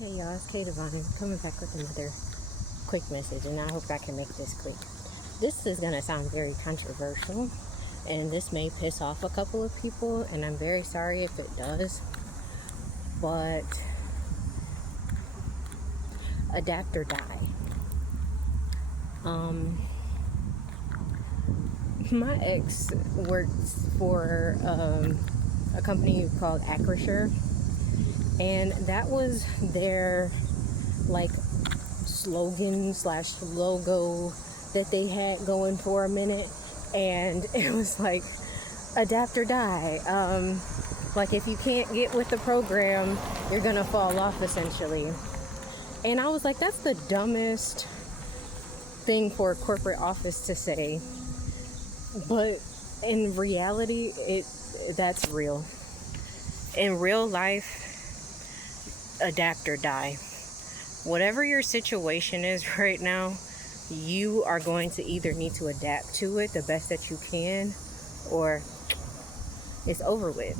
Hey y'all, it's Kay Divine coming back with another quick message, and I hope I can make this quick. This is going to sound very controversial, and this may piss off a couple of people, and I'm very sorry if it does, but adapt or die. My ex works for a company called Acrisure, and that was their like slogan slash logo that they had going for a minute, and it was like adapt or die. Like if you can't get with the program, you're gonna fall off essentially. And I was like, that's the dumbest thing for a corporate office to say, but in reality, that's real. In real life, adapt or die. Whatever your situation is right now, you are going to either need to adapt to it the best that you can, or it's over with.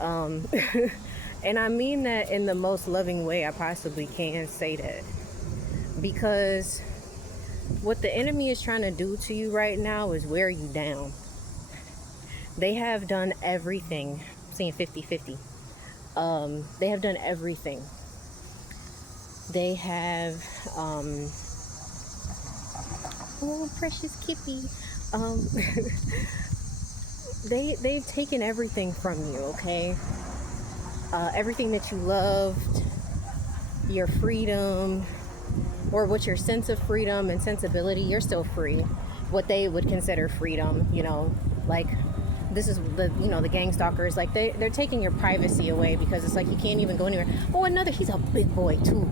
And I mean that in the most loving way I possibly can say that, because what the enemy is trying to do to you right now is wear you down. They have done everything. I'm saying 50-50. They have done everything. They have, oh, precious Kippy. They've taken everything from you, okay? Everything that you loved, your freedom, or what's your sense of freedom and sensibility, you're still free. What they would consider freedom, like this is the gang stalkers, like they're taking your privacy away, because it's like you can't even go anywhere. Oh, he's a big boy too.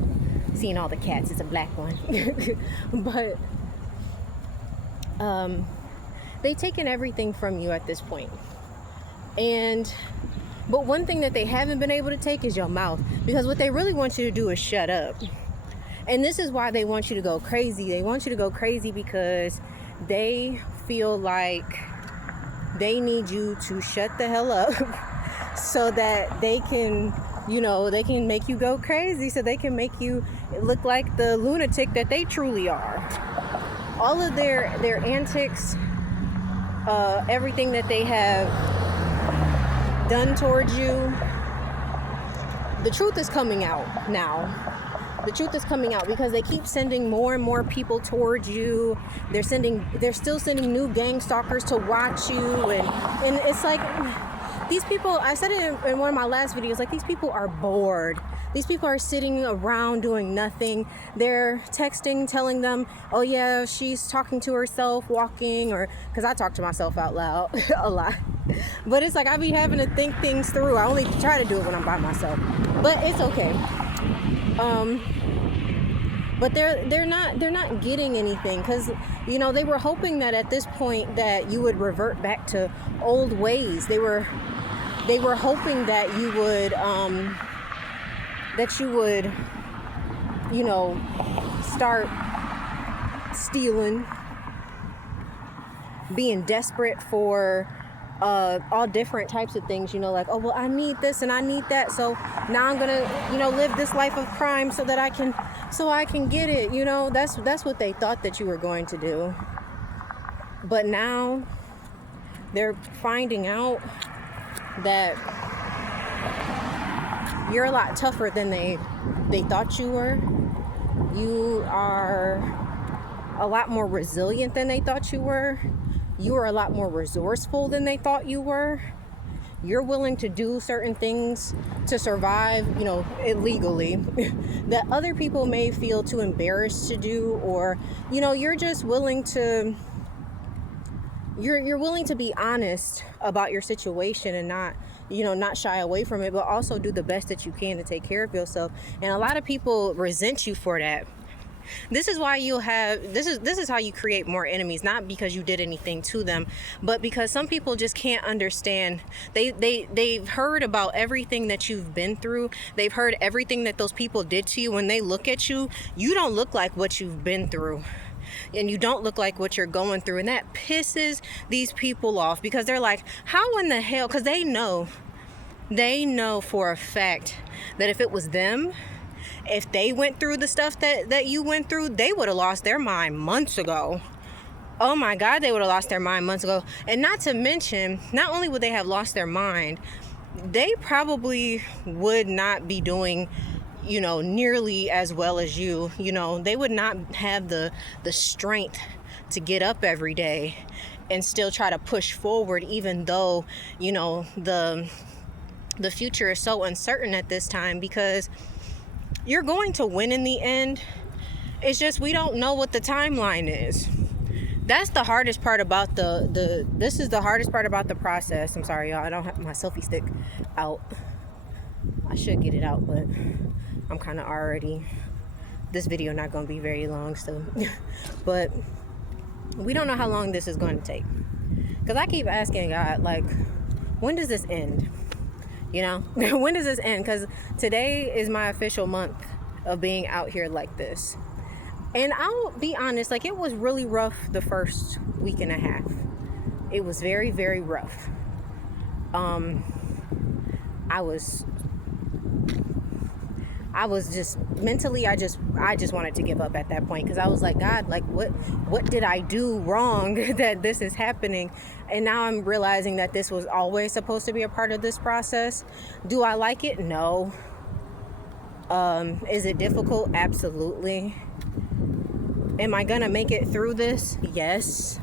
Seeing all the cats, it's a black one. But they've taken everything from you at this point. But one thing that they haven't been able to take is your mouth, because what they really want you to do is shut up. And this is why they want you to go crazy. They want you to go crazy because they feel like they need you to shut the hell up so that they can, they can make you go crazy, so they can make you look like the lunatic that they truly are. All of their antics, everything that they have done towards you, the truth is coming out now. The truth is coming out because they keep sending more and more people towards you. They're still sending new gang stalkers to watch you, and it's like these people, I said it in one of my last videos, like these people are bored. These people are sitting around doing nothing. They're texting, telling them, oh yeah, she's talking to herself, walking, or because I talk to myself out loud a lot. But it's like I be having to think things through. I only try to do it when I'm by myself, but it's okay. But they're not getting anything, because they were hoping that at this point that you would revert back to old ways. They were hoping that you would start stealing, being desperate for all different types of things, like, oh well, I need this and I need that, so now I'm gonna live this life of crime so that I can get it. That's what they thought that you were going to do. But now they're finding out that you're a lot tougher than they thought you were. You are a lot more resilient than they thought you were. You are a lot more resourceful than they thought you were. You're willing to do certain things to survive, illegally, that other people may feel too embarrassed to do, or, you're just willing to, you're willing to be honest about your situation and not shy away from it, but also do the best that you can to take care of yourself. And a lot of people resent you for that. This is why this is how you create more enemies, not because you did anything to them, but because some people just can't understand. They've heard about everything that you've been through. They've heard everything that those people did to you. When they look at you, you don't look like what you've been through. And you don't look like what you're going through. And that pisses these people off, because they're like, how in the hell? Because they know They know for a fact that if it was them, if they went through the stuff that you went through, they would have lost their mind months ago. Oh my God, they would have lost their mind months ago. And not to mention, not only would they have lost their mind, they probably would not be doing, nearly as well as you. They would not have the strength to get up every day and still try to push forward, even though, the future is so uncertain at this time, because you're going to win in the end. It's just we don't know what the timeline is. That's the hardest part about this is the hardest part about the process. I'm sorry, y'all. I don't have my selfie stick out. I should get it out, but I'm kind of already, this video not going to be very long, so. But we don't know how long this is going to take. Because I keep asking God, like, when does this end? When does this end? Because today is my official month of being out here like this. And I'll be honest, like, it was really rough the first week and a half. It was very, very rough. I was just mentally, I just wanted to give up at that point, because I was like, God, like, what did I do wrong that this is happening? And now I'm realizing that this was always supposed to be a part of this process. Do I like it? No. Is it difficult? Absolutely. Am I gonna make it through this? Yes.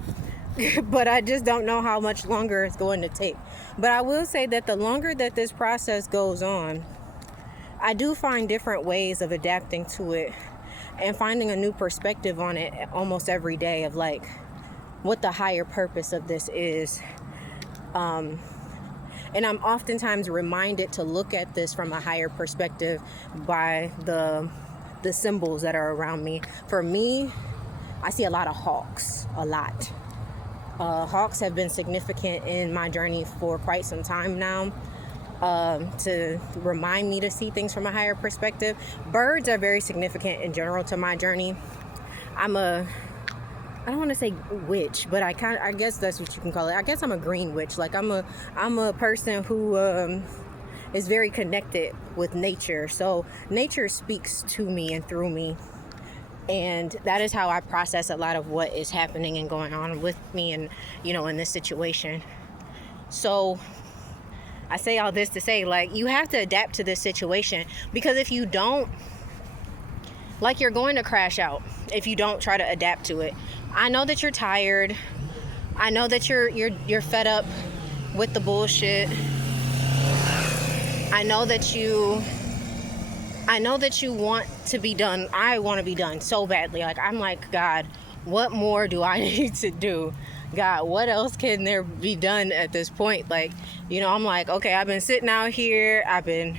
But I just don't know how much longer it's going to take. But I will say that the longer that this process goes on, I do find different ways of adapting to it and finding a new perspective on it almost every day, of like what the higher purpose of this is. And I'm oftentimes reminded to look at this from a higher perspective by the symbols that are around me. For me, I see a lot of hawks, a lot. Hawks have been significant in my journey for quite some time now. To remind me to see things from a higher perspective. Birds are very significant in general to my journey. I don't want to say witch, but I guess that's what you can call it. I guess I'm a green witch. Like, I'm a person who is very connected with nature. So nature speaks to me and through me. And that is how I process a lot of what is happening and going on with me and, in this situation. So I say all this to say, like, you have to adapt to this situation, because if you don't, like, you're going to crash out if you don't try to adapt to it. I know that you're tired. I know that you're fed up with the bullshit. I know that you want to be done. I want to be done so badly. Like, I'm like, God, what more do I need to do? God, what else can there be done at this point? Like, I'm like, okay, I've been sitting out here. I've been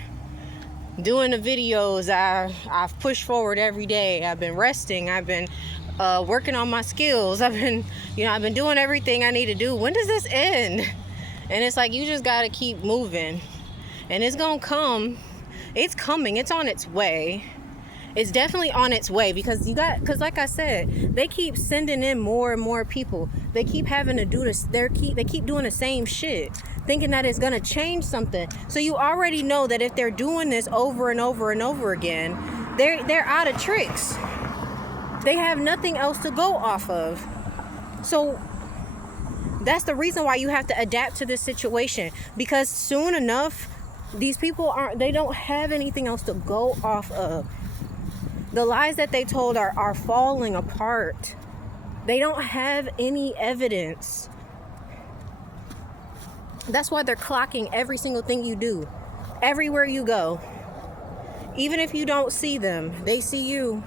doing the videos. I've pushed forward every day. I've been resting. I've been working on my skills. I've been doing everything I need to do. When does this end? And it's like, you just got to keep moving. And it's going to come. It's coming. It's on its way. It's definitely on its way, because like I said, they keep sending in more and more people. They keep having to do this. They keep doing the same shit, thinking that it's gonna change something. So you already know that if they're doing this over and over and over again, they're out of tricks. They have nothing else to go off of. So that's the reason why you have to adapt to this situation, because soon enough, these people they don't have anything else to go off of. The lies that they told are falling apart. They don't have any evidence. That's why they're clocking every single thing you do, everywhere you go. Even if you don't see them, they see you.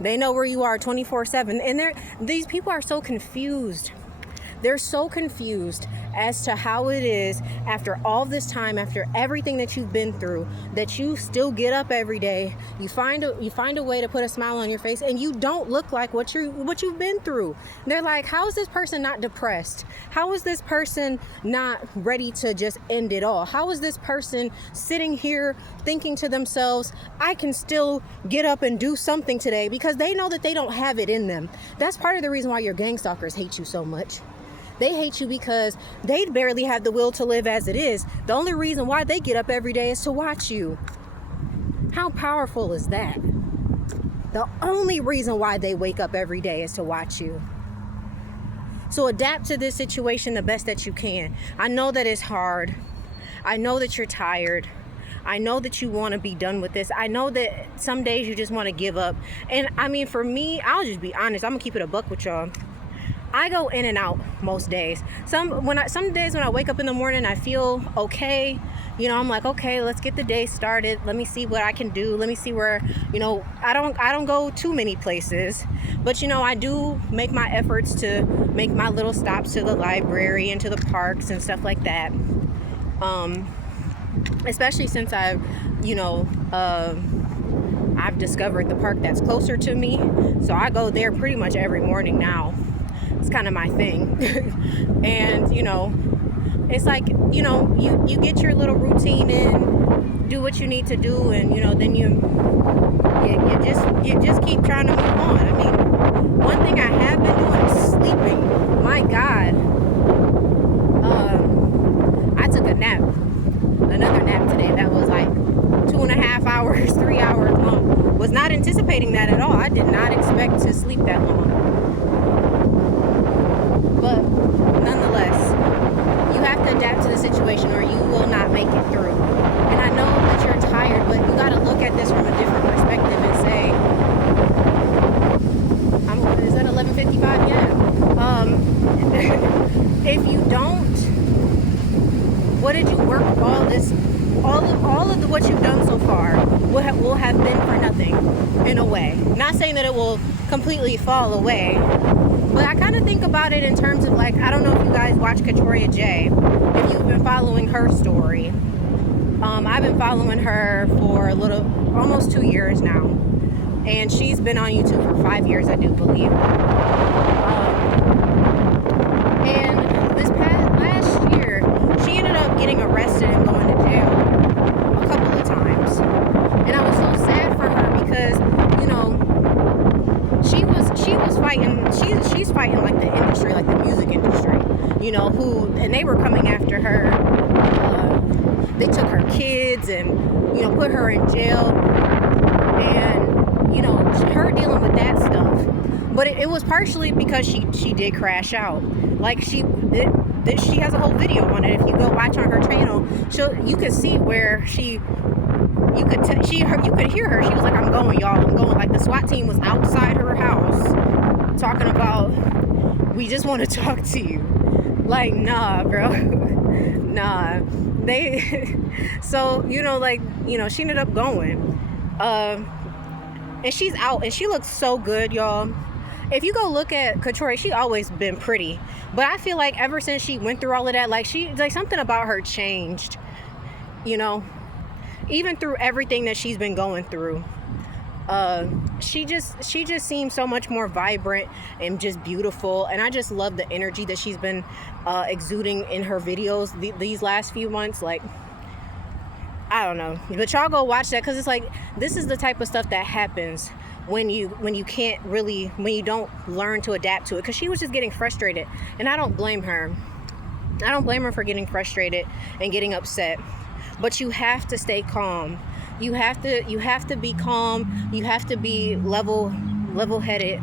They know where you are 24/7. And these people are so confused. They're so confused as to how it is, after all this time, after everything that you've been through, that you still get up every day. You find a way to put a smile on your face, and you don't look like what you've been through. They're like, how is this person not depressed? How is this person not ready to just end it all? How is this person sitting here thinking to themselves, I can still get up and do something today? Because they know that they don't have it in them. That's part of the reason why your gang stalkers hate you so much. They hate you because they barely have the will to live as it is. The only reason why they get up every day is to watch you. How powerful is that? The only reason why they wake up every day is to watch you. So adapt to this situation the best that you can. I know that it's hard. I know that you're tired. I know that you want to be done with this. I know that some days you just want to give up. And I mean, for me, I'll just be honest. I'm going to keep it a buck with y'all. I go in and out most days. Some days when I wake up in the morning, I feel okay. You know, I'm like, okay, let's get the day started. Let me see what I can do. Let me see where, you know, I don't go too many places, but you know, I do make my efforts to make my little stops to the library and to the parks and stuff like that. Especially since I've discovered the park that's closer to me. So I go there pretty much every morning now. It's kind of my thing. And, you know, it's like, you know, you get your little routine in, do what you need to do, and, you know, then you just keep trying to move on. I mean, one thing I have been doing is sleeping. My God. I took a nap. Another nap today that was like 2.5 hours, 3 hours long. Was not anticipating that at all. I did not expect to sleep that long. But nonetheless, you have to adapt to the situation or you will not make it through. And I know that you're tired, but you got to look at this from a different perspective and say, is that 11:55? Yeah. If you don't, what did you work all of what you've done so far will have been for nothing in a way. Not saying that it will completely fall away, but I kind of think about it in terms of, like, I don't know if you guys watch Katoria J, if you've been following her story. I've been following her for almost 2 years now, and she's been on YouTube for 5 years, I do believe. And this last year, she ended up getting arrested and going to jail a couple of times. And I was so sad for her because, you know, she was fighting, she's fighting like the industry, like the music industry, you know, and they were coming after her. They took her kids and, you know, put her in jail, and, you know, her dealing with that stuff. But it was partially because she did crash out. Like, she has a whole video on it. If you go watch on her channel, you could see where you could hear her. She was like, I'm going, y'all. I'm going. Like, the SWAT team was outside her house talking about, we just want to talk to you. Like, nah, bro. Nah. So, you know, like, you know, she ended up going. And she's out, and she looks so good, y'all. If you go look at Katoria, she always been pretty. But I feel like ever since she went through all of that, like, something about her changed, you know? Even through everything that she's been going through, she just seems so much more vibrant and just beautiful. And I just love the energy that she's been exuding in her videos these last few months. Like, I don't know, but y'all go watch that, because it's like, this is the type of stuff that happens when you don't learn to adapt to it. Because she was just getting frustrated, and I don't blame her. I don't blame her for getting frustrated and getting upset. But you have to stay calm. You have to be calm. You have to be level-headed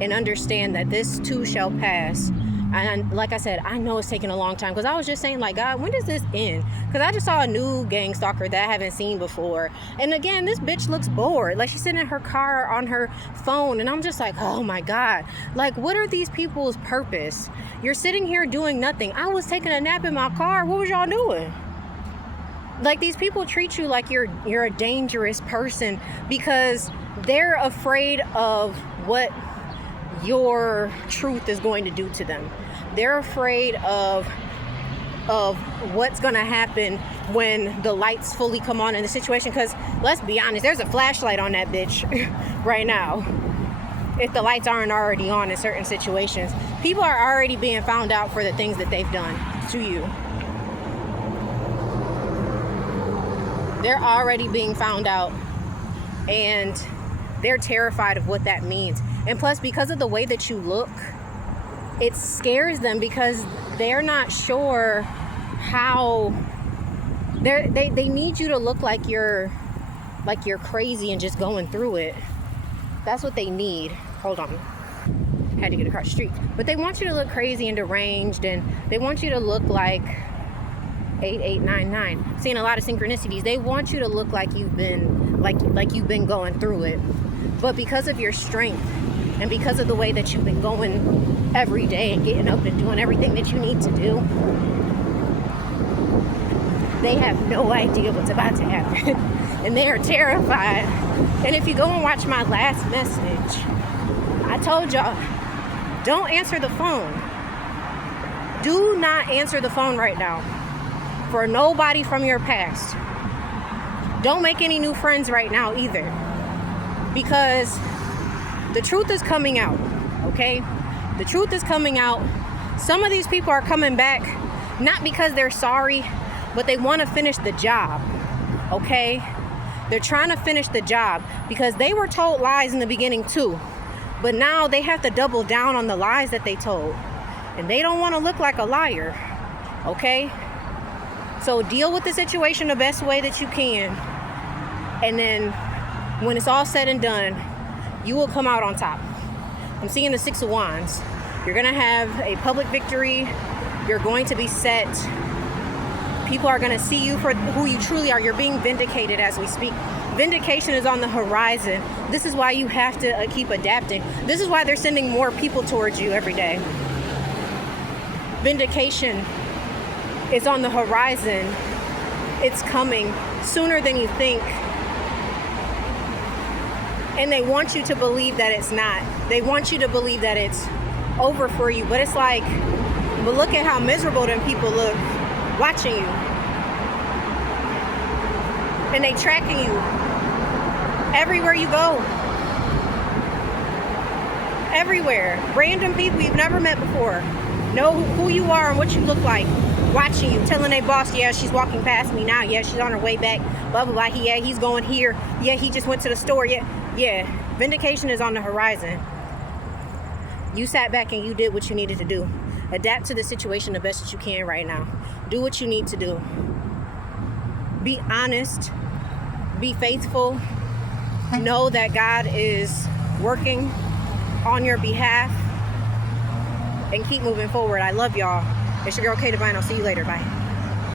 and understand that this too shall pass. And like I said, I know it's taking a long time, because I was just saying, like, God, when does this end? Because I just saw a new gang stalker that I haven't seen before. And again, this bitch looks bored. Like, she's sitting in her car on her phone, and I'm just like, oh my God. Like, what are these people's purpose? You're sitting here doing nothing. I was taking a nap in my car. What was y'all doing? Like, these people treat you like you're a dangerous person because they're afraid of what your truth is going to do to them. They're afraid of what's going to happen when the lights fully come on in the situation. Because let's be honest, there's a flashlight on that bitch right now. If the lights aren't already on in certain situations, people are already being found out for the things that they've done to you. They're already being found out, and they're terrified of what that means. And plus, because of the way that you look, it scares them because they're not sure how they need you to look like you're crazy and just going through it. That's what they need. Hold on, had to get across the street. But they want you to look crazy and deranged, and they want you to look like 8899. Seeing a lot of synchronicities. They want you to look like you've been like you've been going through it. But because of your strength and because of the way that you've been going every day and getting up and doing everything that you need to do, they have no idea what's about to happen. And they are terrified. And if you go and watch my last message, I told y'all, don't answer the phone. Do not answer the phone right now for nobody from your past. Don't make any new friends right now either, because the truth is coming out, okay? The truth is coming out. Some of these people are coming back not because they're sorry, but they want to finish the job, okay? They're trying to finish the job because they were told lies in the beginning too, but now they have to double down on the lies that they told, and they don't want to look like a liar, okay? So deal with the situation the best way that you can, and then when it's all said and done, you will come out on top. I'm seeing the Six of Wands. You're gonna have a public victory. You're going to be set. People are going to see you for who you truly are. You're being vindicated as we speak. Vindication is on the horizon. This is why you have to keep adapting. This is why they're sending more people towards you every day. Vindication is on the horizon. It's coming sooner than you think. And they want you to believe that it's not. They want you to believe that it's over for you. But it's like, but look at how miserable them people look watching you, and they tracking you everywhere you go, everywhere. Random people you've never met before know who you are and what you look like, watching you, telling their boss, yeah, she's walking past me now, yeah, she's on her way back, blah blah blah, yeah, he's going here, yeah, he just went to the store, yeah. Vindication is on the horizon. You sat back and you did what you needed to do. Adapt to the situation the best that you can right now. Do what you need to do. Be honest. Be faithful. Know that God is working on your behalf. And keep moving forward. I love y'all. It's your girl, K Divine. I'll see you later. Bye.